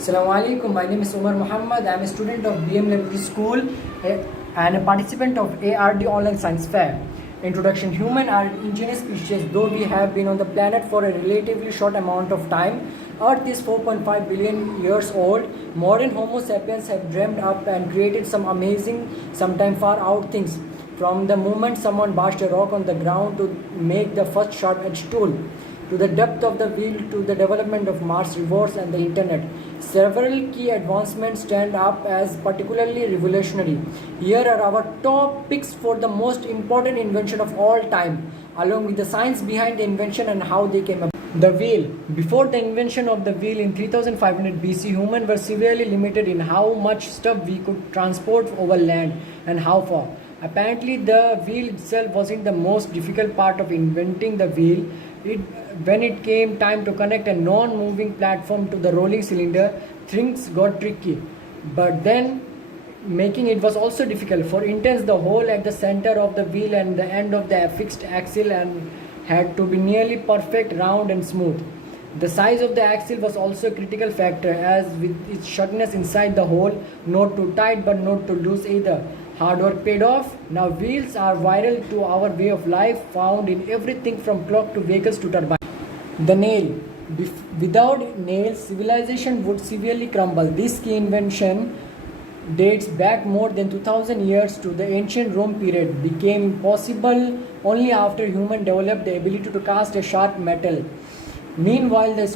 Assalamu alaikum. My name is Umar Muhammad. I am a student of BM Library School and a participant of ARD Online Science Fair. Introduction. Human are ingenious species. Though we have been on the planet for a relatively short amount of time, Earth is 4.5 billion years old. Modern Homo sapiens have dreamed up and created some amazing, sometimes far out things. From the moment someone bashed a rock on the ground to make the first sharp-edged tool, to the depth of the wheel, to the development of Mars rovers and the internet. Several key advancements stand up as particularly revolutionary. Here are our top picks for the most important invention of all time, along with the science behind the invention and how they came about. The wheel. Before the invention of the wheel in 3500 BC, humans were severely limited in how much stuff we could transport over land and how far. Apparently, the wheel itself wasn't the most difficult part of inventing the wheel. When it came time to connect a non-moving platform to the rolling cylinder, things got tricky. But then, making it was also difficult. For instance, the hole at the center of the wheel and the end of the fixed axle and had to be nearly perfect, round and smooth. The size of the axle was also a critical factor, as with its shortness inside the hole, not too tight but not too loose either. Hard work paid off. Now wheels are vital to our way of life, found in everything from clock to vehicles to turbines. The nail. Without nails, civilization would severely crumble. This key invention dates back more than 2000 years to the ancient Rome period. Became possible only after humans developed the ability to cast a sharp metal. Meanwhile, the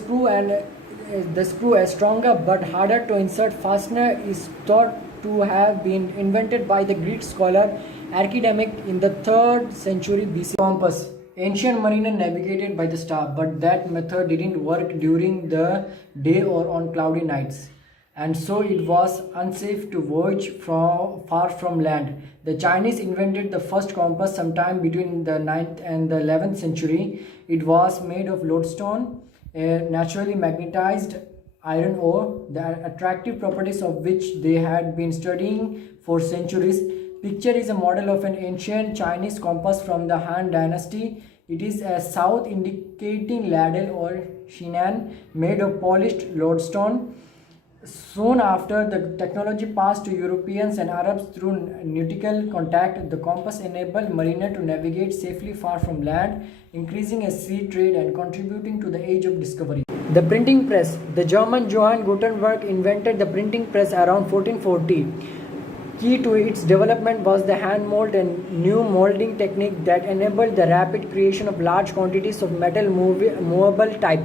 screw, a stronger but harder to insert fastener, is thought to have been invented by the Greek scholar Archimedes in the 3rd century BC. Compass. Ancient mariners navigated by the star, but that method didn't work during the day or on cloudy nights, and so it was unsafe to voyage far from land. The Chinese invented the first compass sometime between the 9th and the 11th century. It was made of lodestone, a naturally magnetized iron ore, the attractive properties of which they had been studying for centuries. Picture is a model of an ancient Chinese compass from the Han Dynasty. It is a south indicating ladle or shinan made of polished lodestone. Soon after, the technology passed to Europeans and Arabs through nautical contact. The compass enabled mariners to navigate safely far from land, increasing a sea trade and contributing to the age of discovery. The printing press. The German Johann Gutenberg invented the printing press around 1440. Key to its development was the hand mold and new molding technique that enabled the rapid creation of large quantities of metal movable type.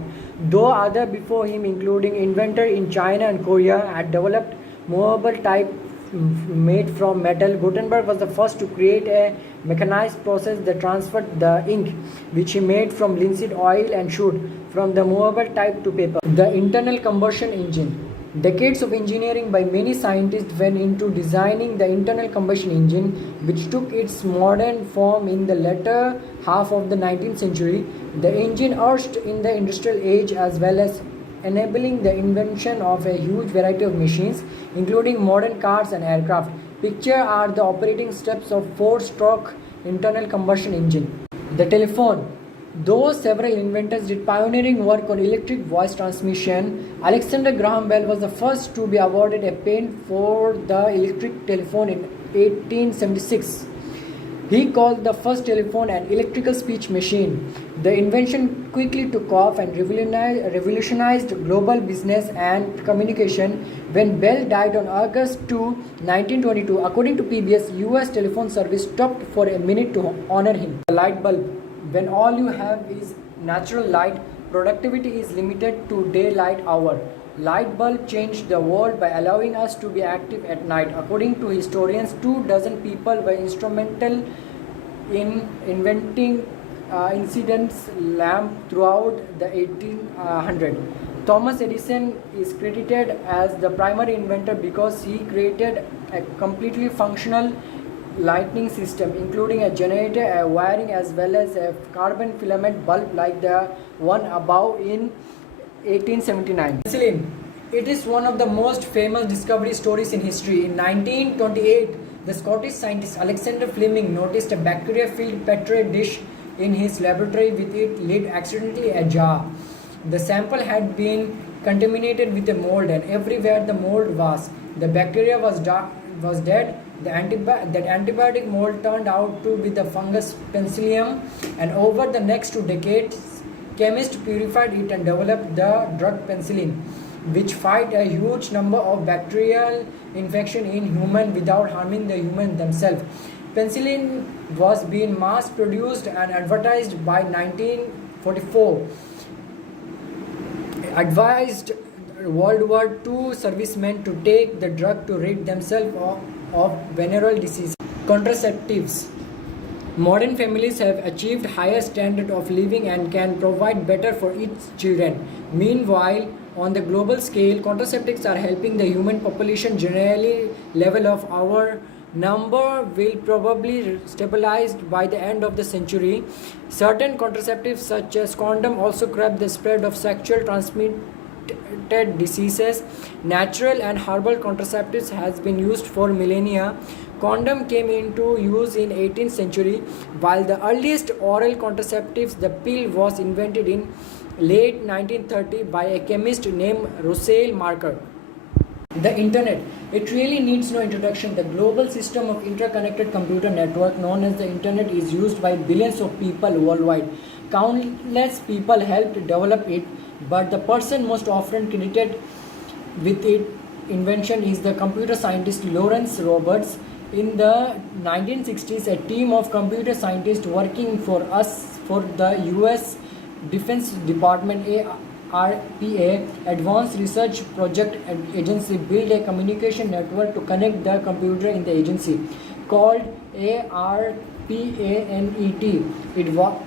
Though others before him, including inventors in China and Korea, had developed movable type made from metal, Gutenberg was the first to create a mechanized process that transferred the ink, which he made from linseed oil and soot, from the movable type to paper. The internal combustion engine. Decades of engineering by many scientists went into designing the internal combustion engine, which took its modern form in the latter half of the 19th century. The engine ushered in the industrial age, as well as enabling the invention of a huge variety of machines, including modern cars and aircraft. Picture are the operating steps of 4-stroke internal combustion engine. The telephone. Though several inventors did pioneering work on electric voice transmission, Alexander Graham Bell was the first to be awarded a patent for the electric telephone in 1876. He called the first telephone an electrical speech machine. The invention quickly took off and revolutionized global business and communication. When Bell died on August 2, 1922, according to PBS, US telephone service stopped for a minute to honor him. The light bulb. When all you have is natural light, productivity is limited to daylight hour. Light bulb changed the world by allowing us to be active at night. According to historians, 24 people were instrumental in inventing incidence lamp throughout the 1800s. Thomas Edison is credited as the primary inventor because he created a completely functional lighting system, including a generator, a wiring, as well as a carbon filament bulb like the one above in 1879. Penicillin. It is one of the most famous discovery stories in history. In 1928, the Scottish scientist Alexander Fleming noticed a bacteria-filled petri dish in his laboratory with its lid accidentally ajar. The sample had been contaminated with a mold, and everywhere the mold was, the bacteria was dead. That antibiotic mold turned out to be the fungus Penicillium, and over the next 2 decades, chemists purified it and developed the drug penicillin, which fight a huge number of bacterial infection in human without harming the human themselves. Penicillin was being mass produced and advertised by 1944. Advised World War II servicemen to take the drug to rid themselves of venereal disease. Contraceptives. Modern families have achieved higher standard of living and can provide better for its children. Meanwhile, on the global scale, contraceptives are helping the human population generally level of our number will probably stabilize by the end of the century. Certain contraceptives such as condom also curb the spread of sexual transmitted diseases. Natural and herbal contraceptives has been used for millennia. Condom came into use in 18th century, while the earliest oral contraceptives, the pill, was invented in late 1930 by a chemist named Russell Marker. The Internet. It really needs no introduction. The global system of interconnected computer network known as the Internet is used by billions of people worldwide. Countless people helped develop it, but the person most often credited with its invention is the computer scientist Lawrence Roberts. In the 1960s, a team of computer scientists working for the US Defense Department ARPA Advanced Research Project Agency built a communication network to connect the computer in the agency called ARPANET.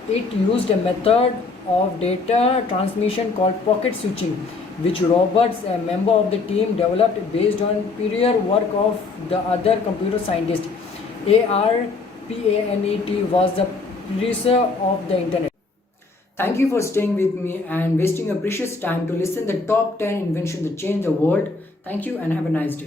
It used a method of data transmission called packet switching, which Roberts, a member of the team, developed based on prior work of the other computer scientists. ARPANET was the producer of the Internet. Thank you for staying with me and wasting your precious time to listen to the top 10 inventions that changed the world. Thank you and have a nice day.